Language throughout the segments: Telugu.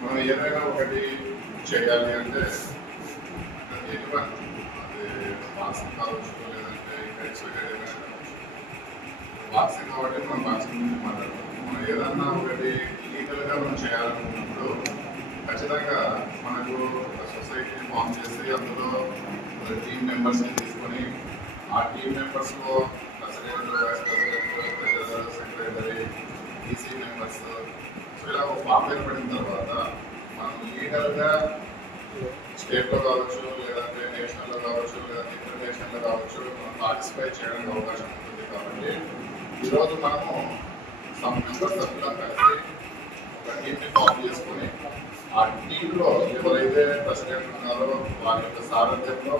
మనం ఏదైనా ఒకటి చేయాలి అంటే బాక్సింగ్ కావచ్చు లేదంటే బాక్సింగ్ కాబట్టి మనం బాక్సింగ్ గురించి మాట్లాడుతాం. మనం ఏదన్నా ఒకటి లీగల్గా మనం చేయాలనుకున్నప్పుడు ఖచ్చితంగా మనకు సొసైటీని ఫామ్ చేసి అందులో టీం మెంబర్స్ని తీసుకొని ఆ టీం మెంబర్స్లో ప్రెసిడెంట్ వైస్ ప్రెసిడెంట్ ఇలా ఒక ఫామ్ ఏర్పడిన తర్వాత మనం లీగల్గా స్టేట్లో కావచ్చు లేదంటే నేషనల్లో కావచ్చు లేదంటే ఇంటర్నేషనల్లో కావచ్చు మనం పార్టిసిపేట్ చేయడానికి అవకాశం ఉంటుంది కాబట్టి ఈరోజు మనము సమ్ మెంబర్ సభ్యులం కలిసి ఒక టీమ్ని ఫామ్ చేసుకొని ఆ టీంలో ఎవరైతే ప్రెసిడెంట్ ఉన్నారో వారి యొక్క సారథ్యంలో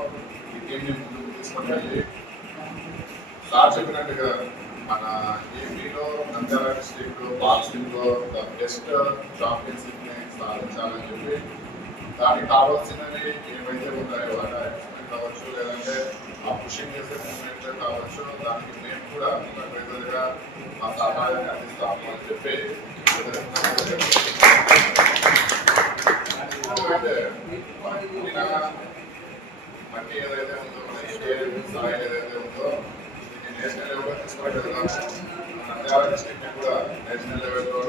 ఈ టీంని ముందుకు తీసుకొని వెళ్ళి సార్ చెప్పినట్టుగా మన ఏపీలో నంద్యాల డిస్ట్రిక్ట్ బాక్సింగ్లో ద బెస్ట్ ఛాంపియన్షిప్ని సాధించాలని చెప్పి దానికి కావాల్సినవి ఏవైతే ఉన్నాయో అటాచ్మెంట్ కావచ్చు లేదంటే ఆ పుషింగ్ చేసే మూమెంట్ కావచ్చు దానికి మేము కూడా అడ్వైజర్గా మా సహాయాన్ని అందిస్తాము అని చెప్పి ఎందుకంటే మట్టి ఏదైతే ఉందో మన ఇండియన్ స్థాయి ఏదైతే ఉందో నేషనల్ లెవెల్లో తీసుకోవడం జరుగుతుంది అమరావతి స్టేట్ కూడా నేషనల్ లెవెల్లో